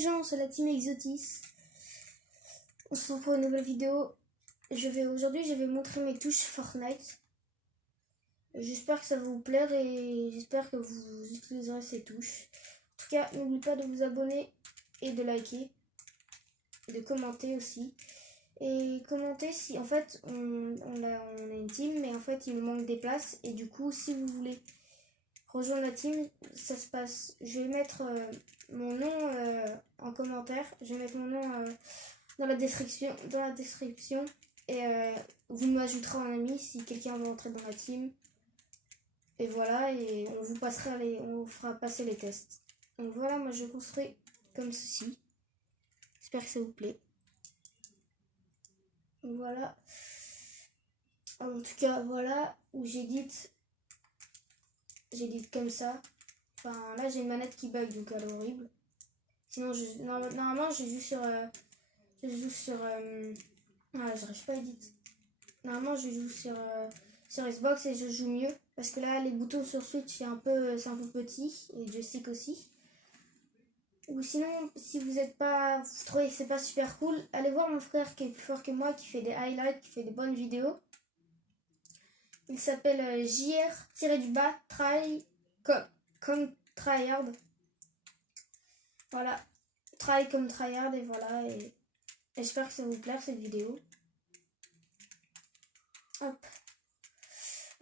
les gens, c'est la team Exotis. On se retrouve pour une nouvelle vidéo. Aujourd'hui, je vais montrer mes touches Fortnite. J'espère que ça va vous plaire et j'espère que vous utiliserez ces touches. En tout cas, n'oubliez pas de vous abonner et de liker. Et de commenter aussi. Et commenter si en fait on a une team, mais en fait il me manque des places. Et du coup, si vous voulez rejoindre la team, ça se passe. Je vais mettre mon nom en commentaire. Je vais mettre mon nom dans la description. Et vous m'ajouterez en ami si quelqu'un veut entrer dans la team. Et voilà, et on vous fera passer les tests. Donc voilà, moi je construis comme ceci. J'espère que ça vous plaît. Donc voilà. En tout cas, voilà où j'édite comme ça. Enfin, là j'ai une manette qui bug, donc elle est horrible. Sinon, normalement je joue sur j'arrive pas à éditer. Normalement je joue sur Xbox et je joue mieux. Parce que là, les boutons sur Switch, c'est un peu petit. Et le joystick aussi. Ou sinon, si vous trouvez que c'est pas super cool, allez voir mon frère qui est plus fort que moi, qui fait des highlights, qui fait des bonnes vidéos. Il s'appelle JR-try comme tryhard. Voilà. Try comme tryhard et voilà. Et j'espère que ça vous plaît cette vidéo. Hop.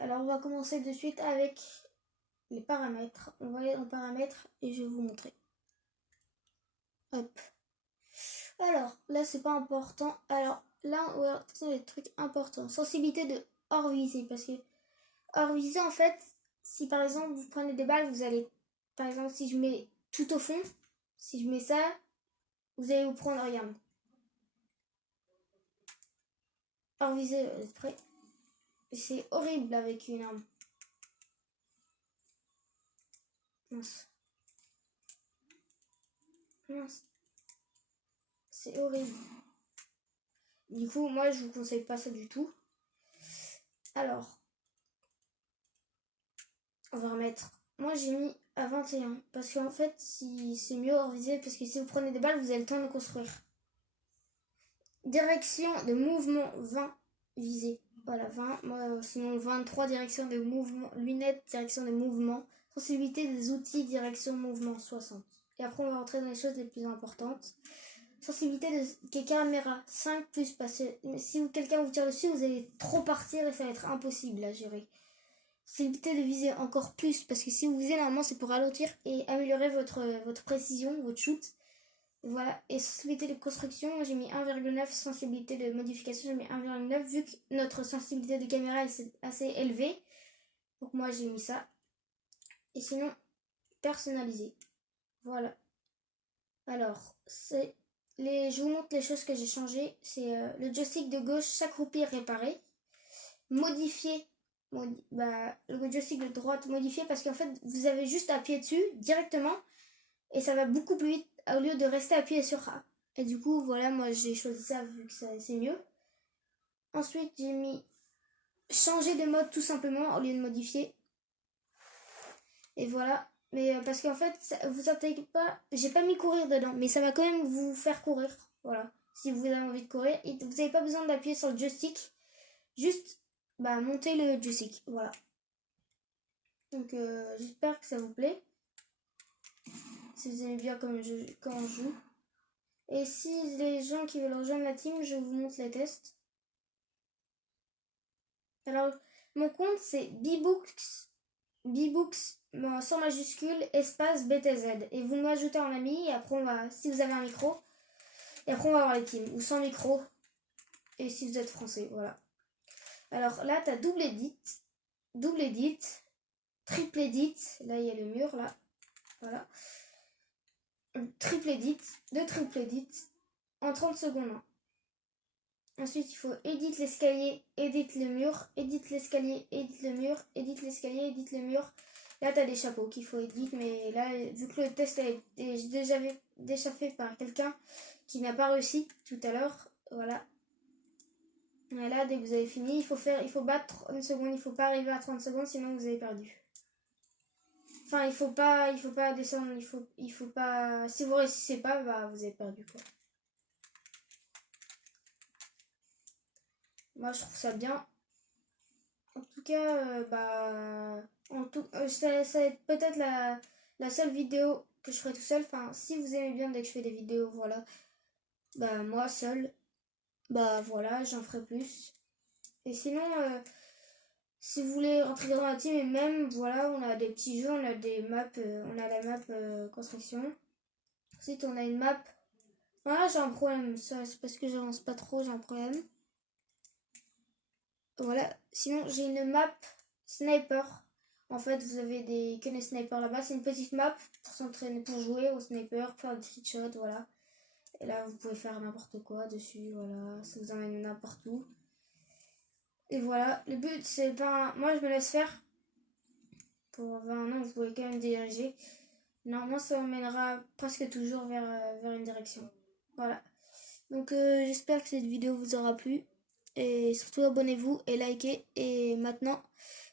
Alors on va commencer de suite avec les paramètres. On va aller en paramètres et je vais vous montrer. Hop. Alors là c'est pas important. Alors là on va voir les trucs importants. Sensibilité de hors visée. Parce que hors visée en fait, si par exemple vous prenez des balles, vous allez, par exemple si je mets tout au fond, si je mets ça, vous allez vous prendre, regarde. Hors visée, vous êtes prêts? C'est horrible avec une arme. Mince. Mince. C'est horrible. Du coup, moi, je vous conseille pas ça du tout. Alors, on va remettre. Moi, j'ai mis à 21. Parce qu'en fait, si c'est mieux hors visée, parce que si vous prenez des balles, vous avez le temps de construire. Direction de mouvement 20 visée. Voilà, 20. Moi, sinon 23, direction de mouvement. Lunettes, direction de mouvement. Sensibilité des outils, direction mouvement 60. Et après, on va rentrer dans les choses les plus importantes. Sensibilité des caméras 5 plus, parce que si quelqu'un vous tire dessus, vous allez trop partir et ça va être impossible à gérer. Sensibilité de viser encore plus, parce que si vous visez normalement c'est pour ralentir et améliorer votre précision, votre shoot. Voilà. Et sensibilité de construction, j'ai mis 1,9. Sensibilité de modification, j'ai mis 1,9 vu que notre sensibilité de caméra est assez élevée. Donc moi j'ai mis ça. Et sinon, personnalisé. Voilà. Alors, je vous montre les choses que j'ai changées. C'est le joystick de gauche, chaque roupie est réparée. Modifier. Le joystick de droite modifié parce qu'en fait, vous avez juste à appuyer dessus directement. Et ça va beaucoup plus vite au lieu de rester appuyé sur A. Et du coup, voilà, moi j'ai choisi ça vu que c'est mieux. Ensuite, j'ai mis changer de mode tout simplement au lieu de modifier. Et voilà. Mais parce qu'en fait, vous attaquez pas. J'ai pas mis courir dedans, mais ça va quand même vous faire courir. Voilà. Si vous avez envie de courir. Et vous n'avez pas besoin d'appuyer sur le joystick. Juste, montez le joystick. Voilà. Donc, j'espère que ça vous plaît. Si vous aimez bien quand on joue. Et si les gens qui veulent rejoindre la team, je vous montre les tests. Alors, mon compte c'est bbooks sans majuscule, espace BTZ. Et vous m'ajoutez en ami, et après si vous avez un micro, et après on va voir les teams, ou sans micro, et si vous êtes français, voilà. Alors là, tu as double edit, triple edit, là il y a le mur, là, voilà. Triple edit, deux triple edit, en 30 secondes. Hein. Ensuite, il faut edit l'escalier, edit le mur, edit l'escalier, edit le mur, edit l'escalier, edit le mur. Là, tu as des chapeaux qu'il faut edit, mais là, vu que le test est déjà fait par quelqu'un qui n'a pas réussi tout à l'heure, voilà. Et là, dès que vous avez fini, il faut battre 30 secondes, il ne faut pas arriver à 30 secondes, sinon vous avez perdu. Enfin, il faut pas descendre, il faut pas... Si vous réussissez pas, bah, vous avez perdu, quoi. Moi, je trouve ça bien. En tout cas, ça va être peut-être la seule vidéo que je ferai tout seul. Enfin, si vous aimez bien dès que je fais des vidéos, voilà. Bah, moi, seul, bah, voilà, j'en ferai plus. Et sinon, si vous voulez rentrer dans la team, et même, voilà, on a des petits jeux, on a des maps, on a la map construction. Ensuite, on a une map. Voilà, j'ai un problème, ça, c'est parce que j'avance pas trop, j'ai un problème. Voilà, sinon, j'ai une map sniper. En fait, vous avez que des snipers là-bas. C'est une petite map pour s'entraîner, pour jouer au sniper, faire des trickshots, voilà. Et là, vous pouvez faire n'importe quoi dessus, voilà. Ça vous emmène n'importe où. Et voilà, le but, c'est pas... Moi, je me laisse faire. Pour 20 ans, vous pouvez quand même diriger. Normalement, ça emmènera presque toujours vers une direction. Voilà. Donc, j'espère que cette vidéo vous aura plu. Et surtout, abonnez-vous et likez. Et maintenant,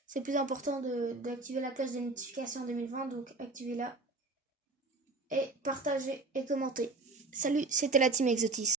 c'est plus important d'activer la cloche de notification 2020. Donc, activez-la. Et partagez et commentez. Salut, c'était la team Exotis.